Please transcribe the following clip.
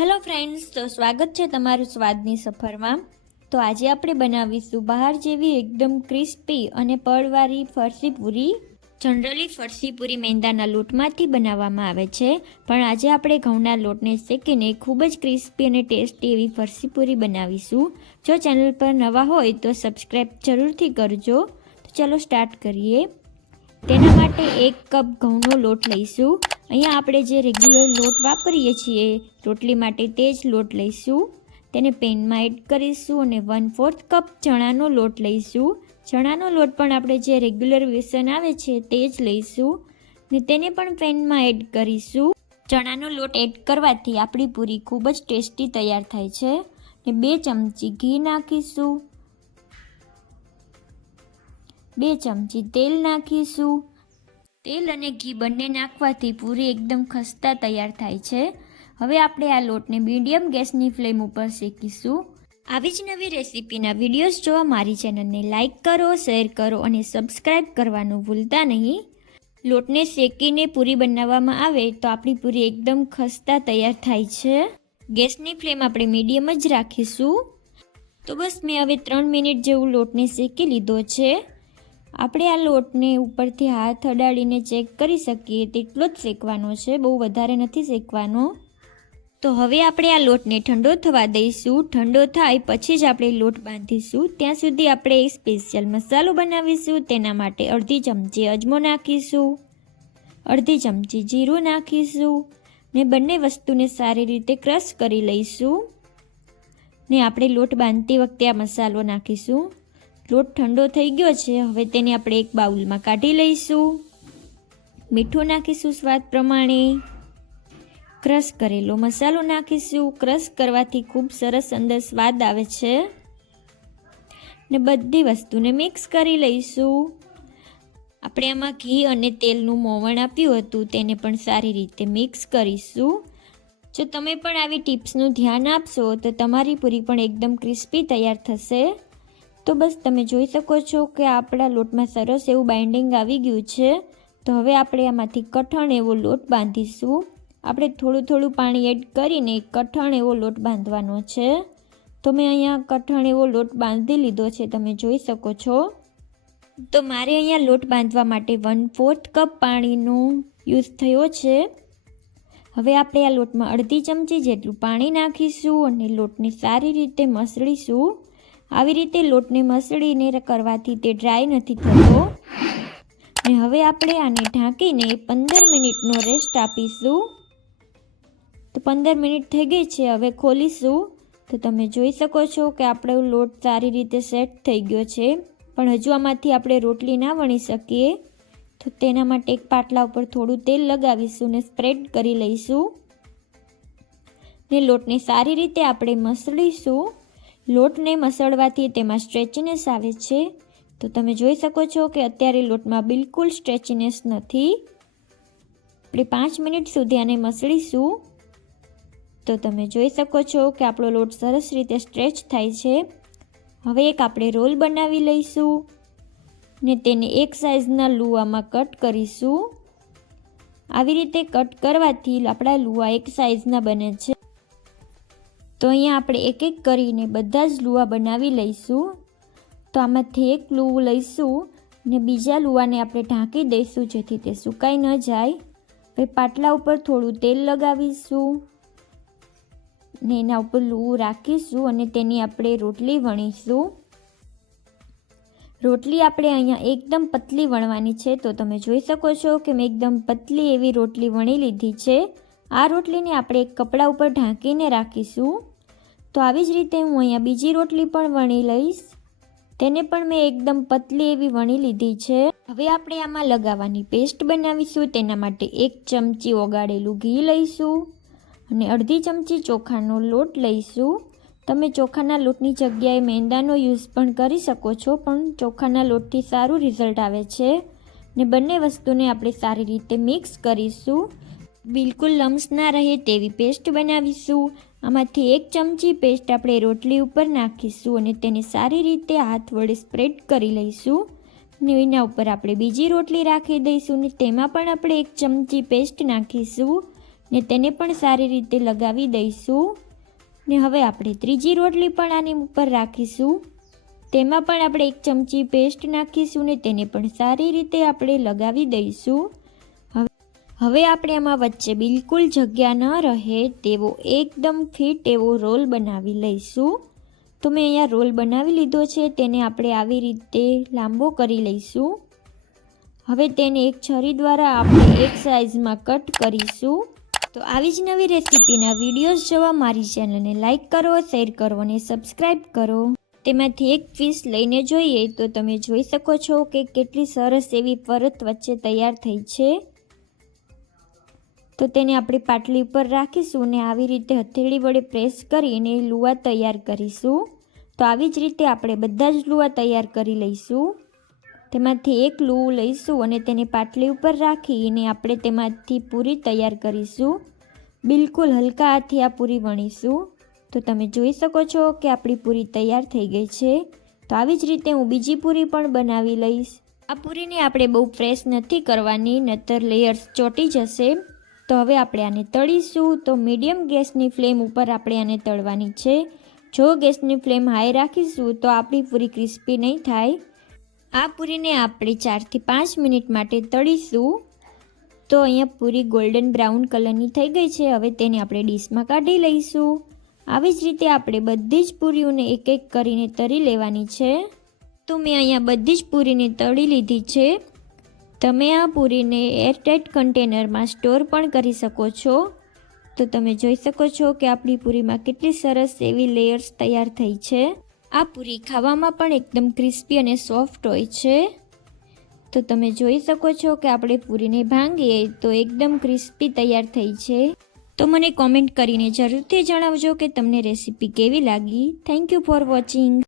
Hello friends તો સ્વાગત છે તમારું સ્વાદની સફરમાં. તો આજે આપણે બનાવીશું બહાર જેવી એકદમ ક્રિસ્પી અને પળવાળી ફરસી પૂરી. જનરલી ફરસી પૂરી મેંદાના લોટમાંથી બનાવવામાં આવે છે. પણ આજે આપણે ઘઉંના લોટને શેકીને ખૂબ જ ક્રિસ્પી અને ટેસ્ટી એવી ફરસી પૂરી બનાવીશું. જો ચેનલ પર નવા હોય તો સબસ્ક્રાઈબ જરૂરથી કરજો. તો ચાલો સ્ટાર્ટ કરીએ. તેના માટે એક કપ ઘઉંનો લોટ લઈશું. અહીંયા આપણે જે રેગ્યુલર લોટ વાપરીએ છીએ, રોટલી માટે તે જ લોટ લઈશું. તેને પેનમાં એડ કરીશું અને વન ફોર્થ કપ ચણાનો લોટ લઈશું. ચણાનો લોટ પણ આપણે જે રેગ્યુલર વેસન આવે છે તે જ લઈશું. ને તેને પણ પેનમાં એડ કરીશું. ચણાનો લોટ એડ કરવાથી આપણી પૂરી ખૂબ જ ટેસ્ટી તૈયાર થાય છે. ને બે ચમચી ઘી નાખીશું. બે ચમચી તેલ નાખીશું. તેલ અને ઘી બંને નાખવાથી પૂરી એકદમ ખસ્તા તૈયાર થાય છે. હવે આપણે આ લોટને મીડિયમ ગેસની ફ્લેમ ઉપર શેકીશું. આવી જ નવી રેસીપીના વિડીયોઝ જોવા મારી ચેનલને લાઇક કરો, શેર કરો અને સબસ્ક્રાઈબ કરવાનું ભૂલતા નહીં. લોટને શેકીને પૂરી બનાવવામાં આવે તો આપણી પૂરી એકદમ ખસ્તા તૈયાર થાય છે. ગેસની ફ્લેમ આપણે મીડિયમ જ રાખીશું. તો બસ મેં હવે ત્રણ મિનિટ જેવું લોટને શેકી લીધો છે. આપણે આ લોટને ઉપરથી હાથ અડાડીને ચેક કરી શકીએ. તેટલો જ શેકવાનો છે, બહુ વધારે નથી શેકવાનો. તો હવે આપણે આ લોટને ઠંડો થવા દઈશું. ઠંડો થાય પછી જ આપણે લોટ બાંધીશું. ત્યાં સુધી આપણે એક સ્પેશિયલ મસાલો બનાવીશું. તેના માટે અડધી ચમચી અજમો નાખીશું. અડધી ચમચી જીરું નાખીશું. ને બંને વસ્તુને સારી રીતે ક્રશ કરી લઈશું. ને આપણે લોટ બાંધતી વખતે આ મસાલો નાખીશું. લોટ ઠંડો થઈ ગયો છે, હવે તેને આપણે એક બાઉલમાં કાઢી લઈશું. મીઠું નાખીશું સ્વાદ પ્રમાણે. ક્રશ કરેલો મસાલો નાખીશું. ક્રશ કરવાથી ખૂબ સરસ અંદર સ્વાદ આવે છે. ને બધી વસ્તુને મિક્સ કરી લઈશું. આપણે આમાં ઘી અને તેલનું મોવણ આપ્યું હતું, તેને પણ સારી રીતે મિક્સ કરીશું. જો તમે પણ આવી ટિપ્સનું ધ્યાન આપશો, તો તમારી પૂરી પણ એકદમ ક્રિસ્પી તૈયાર થશે. તો બસ તમે જોઈ શકો છો કે આપણા લોટમાં સરસ એવું બાઇન્ડિંગ આવી ગયું છે. તો હવે આપણે આમાંથી કઠણ એવો લોટ બાંધીશું. આપણે થોડું થોડું પાણી એડ કરીને કઠણ એવો લોટ બાંધવાનો છે. તો મેં અહીંયા કઠણ એવો લોટ બાંધી લીધો છે, તમે જોઈ શકો છો. તો મારે અહીંયા લોટ બાંધવા માટે વન ફોર્થ કપ પાણીનો યુઝ થયો છે. હવે આપણે આ લોટમાં અડધી ચમચી જેટલું પાણી નાખીશું અને લોટને સારી રીતે મસળીશું. આવી રીતે લોટને મસળીને કરવાથી તે ડ્રાય નથી થતો. ને હવે આપણે આને ઢાંકીને પંદર મિનિટનો રેસ્ટ આપીશું. તો પંદર મિનિટ થઈ ગઈ છે, હવે ખોલીશું. તો તમે જોઈ શકો છો કે આપણો લોટ સારી રીતે સેટ થઈ ગયો છે. પણ હજુ આમાંથી આપણે રોટલી ના વણી શકીએ. તો તેના માટે એક પાટલા ઉપર થોડું તેલ લગાવીશું ને સ્પ્રેડ કરી લઈશું. ને લોટને સારી રીતે આપણે મસળીશું. લોટને મસળવાથી તેમાં સ્ટ્રેચીનેસ આવે છે. તો તમે જોઈ શકો છો કે અત્યારે લોટમાં બિલકુલ સ્ટ્રેચીનેસ નથી. આપણે પાંચ મિનિટ સુધી આને મસળીશું. તો તમે જોઈ શકો છો કે આપણો લોટ સરસ રીતે સ્ટ્રેચ થાય છે. હવે એક આપણે રોલ બનાવી લઈશું ને તેને એક સાઇઝના લુવામાં કટ કરીશું. આવી રીતે કટ કરવાથી આપણા લુવા એક સાઇઝના બને છે. તો અહીંયા આપણે એક એક કરીને બધા જ લુવા બનાવી લઈશું. તો આમાંથી એક લુવું લઈશું ને બીજા લુવાને આપણે ઢાંકી દઈશું જેથી તે સુકાઈ ન જાય. હવે પાટલા ઉપર થોડું તેલ લગાવીશું ને એના ઉપર લુવું રાખીશું અને તેની આપણે રોટલી વણીશું. રોટલી આપણે અહીંયા એકદમ પતલી વણવાની છે તો તમે જોઈ શકો છો કે મેં એકદમ પતલી એવી રોટલી વણી લીધી છે. આ રોટલીને આપણે એક કપડા ઉપર ઢાંકીને રાખીશું. તો આવી જ રીતે હું અહીંયા બીજી રોટલી પણ વણી લઈશ. તેને પણ મેં એકદમ પતલી એવી વણી લીધી છે. હવે આપણે આમાં લગાવવાની પેસ્ટ બનાવીશું. તેના માટે એક ચમચી ઓગાળેલું ઘી લઈશું અને અડધી ચમચી ચોખાનો લોટ લઈશું. તમે ચોખાના લોટની જગ્યાએ મેંદાનો યુઝ પણ કરી શકો છો, પણ ચોખાના લોટથી સારું રિઝલ્ટ આવે છે. ને બંને વસ્તુને આપણે સારી રીતે મિક્સ કરીશું. બિલકુલ લમ્સ ના રહે તેવી પેસ્ટ બનાવીશું. આમાંથી એક ચમચી પેસ્ટ આપણે રોટલી ઉપર નાખીશું અને તેને સારી રીતે હાથ વડે સ્પ્રેડ કરી લઈશું. ને એના ઉપર આપણે બીજી રોટલી રાખી દઈશું ને તેમાં પણ આપણે એક ચમચી પેસ્ટ નાખીશું ને તેને પણ સારી રીતે લગાવી દઈશું. ને હવે આપણે ત્રીજી રોટલી પણ આની ઉપર રાખીશું. તેમાં પણ આપણે એક ચમચી પેસ્ટ નાખીશું ને તેને પણ સારી રીતે આપણે લગાવી દઈશું. હવે આપણે આમાં વચ્ચે બિલકુલ જગ્યા ન રહે તેવો એકદમ ફિટ એવો રોલ બનાવી લઈશું. તો મેં અહીંયા રોલ બનાવી લીધો છે, તેને આપણે આવી રીતે લાંબો કરી લઈશું. હવે તેને એક છરી દ્વારા આપણે એક સાઇઝમાં કટ કરીશું. તો આવી જ નવી રેસીપીના વિડીયોઝ જોવા મારી ચેનલને લાઇક કરો શેર કરો અને સબસ્ક્રાઈબ કરો. તેમાંથી એક પીસ લઈને જોઈએ તો તમે જોઈ શકો છો કે કેટલી સરસ એવી પરત વચ્ચે તૈયાર થઈ છે. તો તેને આપણે પાટલી ઉપર રાખીશું અને આવી રીતે હથેળી વડે પ્રેસ કરીને લુવા તૈયાર કરીશું. તો આવી જ રીતે આપણે બધા જ લુવા તૈયાર કરી લઈશું. તેમાંથી એક લૂવું લઈશું અને તેને પાટલી ઉપર રાખીને આપણે તેમાંથી પૂરી તૈયાર કરીશું. બિલકુલ હલકા હાથે આ પૂરી વણીશું. તો તમે જોઈ શકો છો કે આપણી પૂરી તૈયાર થઈ ગઈ છે. તો આવી જ રીતે હું બીજી પૂરી પણ બનાવી લઈશ. આ પૂરીને આપણે બહુ ફ્રેશ નથી કરવાની નતર લેયર્સ ચોટી જશે. તો હવે આપણે આને તળીશું. તો મીડિયમ ગેસની ફ્લેમ ઉપર આપણે આને તળવાની છે. જો ગેસની ફ્લેમ હાઈ રાખીશું, તો આપણી પૂરી ક્રિસ્પી નહીં થાય. આ પૂરીને આપણે ચારથી પાંચ મિનિટ માટે તળીશું. તો અહીંયા પૂરી ગોલ્ડન બ્રાઉન કલરની થઈ ગઈ છે. હવે તેને આપણે ડીશમાં કાઢી લઈશું. આવી જ રીતે આપણે બધી જ પૂરીઓને એક એક કરીને તળી લેવાની છે. તો મેં અહીંયા બધી જ પૂરીને તળી લીધી છે. તમે આ પૂરીને એરટાઇટ કન્ટેનરમાં સ્ટોર પણ કરી શકો છો. તો તમે જોઈ શકો છો કે આપણી પૂરીમાં કેટલી સરસ એવી લેયર્સ તૈયાર થઈ છે. આ પૂરી ખાવામાં પણ એકદમ ક્રિસ્પી અને સોફ્ટ હોય છે. તો તમે જોઈ શકો છો કે આપણે પૂરીને ભાંગીએ તો એકદમ ક્રિસ્પી તૈયાર થઈ છે. તો મને કોમેન્ટ કરીને જરૂરથી જણાવજો કે તમને રેસીપી કેવી લાગી. Thank you for watching